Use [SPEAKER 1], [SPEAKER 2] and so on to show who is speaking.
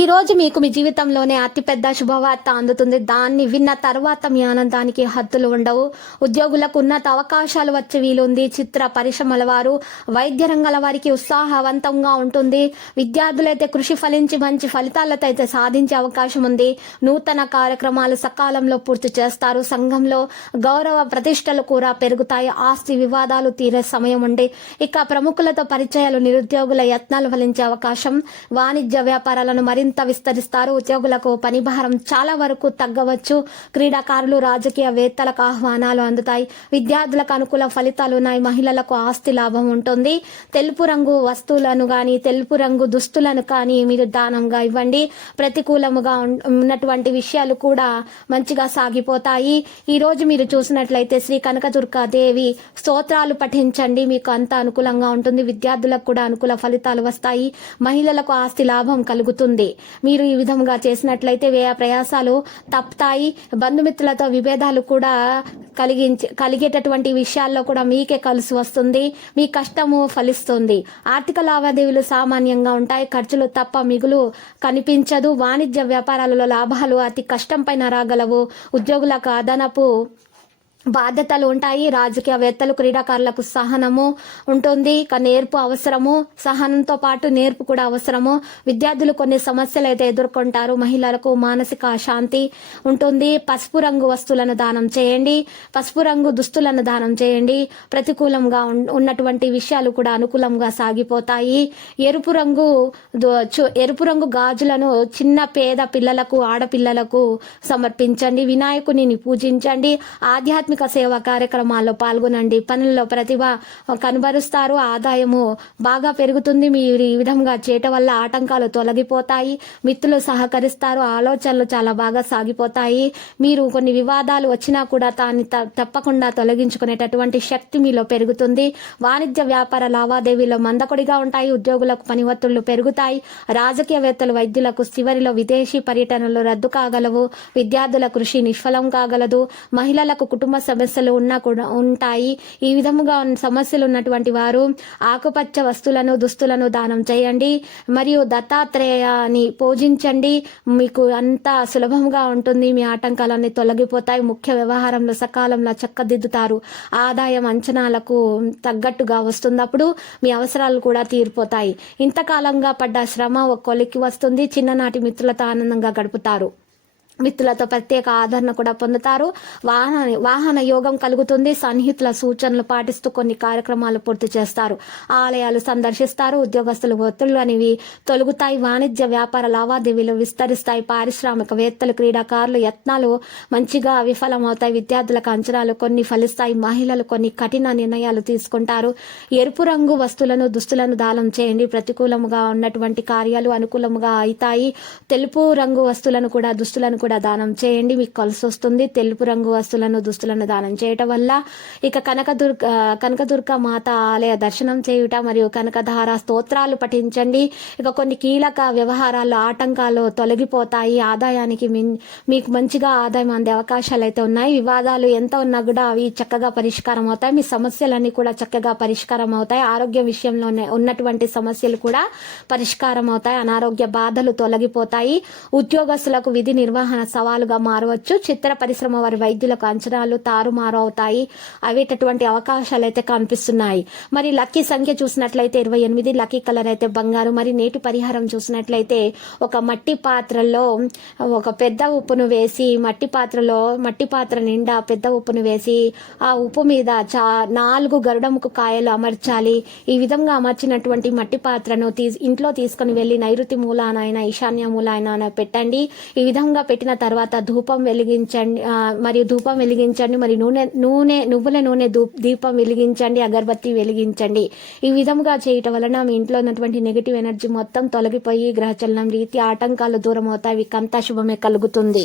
[SPEAKER 1] ఈ రోజు మీకు మీ జీవితంలోనే అతిపెద్ద శుభవార్త అందుతుంది. దాన్ని విన్న తర్వాత మీ ఆనందానికి హద్దులు ఉండవు. ఉద్యోగులకు ఉన్నత అవకాశాలు వచ్చే వీలుంది. చిత్ర పరిశ్రమల వారు వైద్య రంగాల వారికి ఉత్సాహవంతంగా ఉంటుంది. విద్యార్థులైతే కృషి ఫలించి మంచి ఫలితాలతో అయితే సాధించే అవకాశం ఉంది. నూతన కార్యక్రమాలు సకాలంలో పూర్తి చేస్తారు. సంఘంలో గౌరవ ప్రతిష్టలు కూడా పెరుగుతాయి. ఆస్తి వివాదాలు తీరే సమయం ఉంది. ఇక ప్రముఖులతో పరిచయాలు నిరుద్యోగుల యత్నాలు ఫలించే అవకాశం. వాణిజ్య వ్యాపారాలను మరి మరింత విస్తరిస్తారు. ఉద్యోగులకు పని భారం చాలా వరకు తగ్గవచ్చు. క్రీడాకారులు రాజకీయవేత్తలకు ఆహ్వానాలు అందుతాయి. విద్యార్థులకు అనుకూల ఫలితాలు ఉన్నాయి. మహిళలకు ఆస్తి లాభం ఉంటుంది. తెలుపు రంగు వస్తువులను కానీ తెలుపు రంగు దుస్తులను కానీ మీరు దానంగా ఇవ్వండి. ప్రతికూలముగా ఉన్నటువంటి విషయాలు కూడా మంచిగా సాగిపోతాయి. ఈ రోజు మీరు చూసినట్లయితే శ్రీ కనకదుర్గా దేవి స్తోత్రాలు పఠించండి. మీకు అంత అనుకూలంగా ఉంటుంది. విద్యార్థులకు కూడా అనుకూల ఫలితాలు వస్తాయి. మహిళలకు ఆస్తి లాభం కలుగుతుంది. మీరు ఈ విధంగా చేసినట్లయితే వ్యయ ప్రయాసాలు తప్పుతాయి. బంధుమిత్రులతో విభేదాలు కూడా కలిగించి కలిగేటటువంటి విషయాల్లో కూడా మీకే కలిసి వస్తుంది. మీ కష్టము ఫలిస్తుంది. ఆర్థిక లావాదేవీలు సామాన్యంగా ఉంటాయి. ఖర్చులు తప్ప మిగులు కనిపించదు. వాణిజ్య వ్యాపారాలలో లాభాలు అతి కష్టం పైన రాగలవు. ఉద్యోగులకు అదనపు బాధ్యతలు ఉంటాయి రాజకీయవేత్తలు క్రీడాకారులకు సహనము ఉంటుంది. ఇక నేర్పు అవసరము సహనంతో పాటు నేర్పు కూడా అవసరము. విద్యార్థులు కొన్ని సమస్యలు అయితే ఎదుర్కొంటారు. మహిళలకు మానసిక అశాంతి ఉంటుంది. పసుపు రంగు వస్తువులను దానం చేయండి. పసుపు రంగు దుస్తులను దానం చేయండి. ప్రతికూలంగా ఉన్నటువంటి విషయాలు కూడా అనుకూలంగా సాగిపోతాయి. ఎరుపు రంగు దు- చు- ఎరుపు రంగు గాజులను చిన్న పేద పిల్లలకు ఆడపిల్లలకు సమర్పించండి. వినాయకుని పూజించండి. ఆధ్యాత్మిక సేవా కార్యక్రమాల్లో పాల్గొనండి. పనుల్లో ప్రతిభ కనబరుస్తారు. ఆదాయము బాగా పెరుగుతుంది. మీరు ఈ విధంగా చేయటం వల్ల ఆటంకాలు తొలగిపోతాయి. మిత్రులు సహకరిస్తారు. ఆలోచనలు చాలా బాగా సాగిపోతాయి. మీరు కొన్ని వివాదాలు వచ్చినా కూడా దాన్ని తప్పకుండా తొలగించుకునేటటువంటి శక్తి మీలో పెరుగుతుంది. వాణిజ్య వ్యాపార లావాదేవీలో మందకొడిగా ఉంటాయి. ఉద్యోగులకు పని ఒత్తిళ్ళు పెరుగుతాయి. రాజకీయవేత్తలు వైద్యులకు చివరిలో విదేశీ పర్యటనలు రద్దు కాగలవు. విద్యార్థుల కృషి నిష్ఫలం కాగలదు. మహిళలకు కుటుంబ సమస్యలు ఉన్నా కూడా ఉంటాయి. ఈ విధముగా ఉన్న సమస్యలు ఉన్నటువంటి వారు ఆకుపచ్చ వస్తువులను దుస్తులను దానం చేయండి. మరియు దత్తాత్రేయాన్ని పూజించండి. మీకు అంతా సులభంగా ఉంటుంది. మీ ఆటంకాలన్నీ తొలగిపోతాయి. ముఖ్య వ్యవహారంలో సకాలంలో చక్కదిద్దుతారు. ఆదాయం అంచనాలకు తగ్గట్టుగా వస్తున్నప్పుడు మీ అవసరాలు కూడా తీరిపోతాయి. ఇంతకాలంగా పడ్డ శ్రమ ఒక కొలికి వస్తుంది. చిన్ననాటి మిత్రులతో ఆనందంగా గడుపుతారు. మిత్రులతో ప్రత్యేక ఆదరణ కూడా పొందుతారు. వాహన వాహన యోగం కలుగుతుంది. సన్నిహితుల సూచనలు పాటిస్తూ కొన్ని కార్యక్రమాలు పూర్తి చేస్తారు. ఆలయాలు సందర్శిస్తారు. ఉద్యోగస్తులు ఒత్తిళ్ళు అనేవి తొలుగుతాయి. వాణిజ్య వ్యాపార లావాదేవీలు విస్తరిస్తాయి. పారిశ్రామికవేత్తలు క్రీడాకారులు యత్నాలు మంచిగా విఫలమవుతాయి. విద్యార్థులకు అంచనాలు కొన్ని ఫలిస్తాయి. మహిళలు కొన్ని కఠిన నిర్ణయాలు తీసుకుంటారు. ఎరుపు రంగు వస్తువులను దుస్తులను దానం చేయండి. ప్రతికూలముగా ఉన్నటువంటి కార్యాలు అనుకూలముగా అవుతాయి. తెలుపు రంగు వస్తువులను కూడా దుస్తులను కూడా దానం చేయండి. మీకు కలిసి వస్తుంది. తెలుపు రంగు వస్తువులను దుస్తులను దానం చేయటం వల్ల ఇక కనకదుర్గ కనకదుర్గ మాత ఆలయ దర్శనం చేయుట మరియు కనకధార స్తోత్రాలు పఠించండి. ఇక కొన్ని కీలక వ్యవహారాల్లో ఆటంకాలు తొలగిపోతాయి. ఆదాయానికి మీకు మంచిగా ఆదాయం అందే అవకాశాలు అయితే ఉన్నాయి. వివాదాలు ఎంత ఉన్నా కూడా అవి చక్కగా పరిష్కారం అవుతాయి. మీ సమస్యలన్నీ కూడా చక్కగా పరిష్కారం అవుతాయి. ఆరోగ్య విషయంలోనే ఉన్నటువంటి సమస్యలు కూడా పరిష్కారం అవుతాయి. అనారోగ్య బాధలు తొలగిపోతాయి. ఉద్యోగస్తులకు విధి నిర్వహణ సవాలుగా మారవచ్చు. చిత్ర పరిశ్రమ వారి వైద్యులకు అంచనాలు తారుమారు అవుతాయి. అవేటటువంటి అవకాశాలు అయితే కనిపిస్తున్నాయి. మరి లక్కీ సంఖ్య చూసినట్లయితే ఇరవై ఎనిమిది లక్కీ కలర్ అయితే బంగారు. మరి నేటి పరిహారం చూసినట్లయితే ఒక మట్టి పాత్రలో ఒక పెద్ద ఉప్పును వేసి మట్టి పాత్రలో మట్టి పాత్ర నిండా పెద్ద ఉప్పును వేసి ఆ ఉప్పు మీద చా నాలుగు గరుడముకు కాయలు అమర్చాలి. ఈ విధంగా అమర్చినటువంటి మట్టి పాత్రను తీ ఇంట్లో తీసుకుని వెళ్ళి నైరుతి మూలానైనా ఈశాన్య మూలానైనా పెట్టండి. ఈ విధంగా పెట్టి పెట్టిన తర్వాత ధూపం వెలిగించండి మరియు ధూపం వెలిగించండి మరి నూనె నూనె నువ్వుల నూనె దీపం వెలిగించండి అగరబత్తి వెలిగించండి. ఈ విధంగా చేయటం వలన మీ ఇంట్లో ఉన్నటువంటి నెగిటివ్ ఎనర్జీ మొత్తం తొలగిపోయి గ్రహచలనం రీతి ఆటంకాలు దూరం అవుతాయి వీకంతా శుభమే కలుగుతుంది.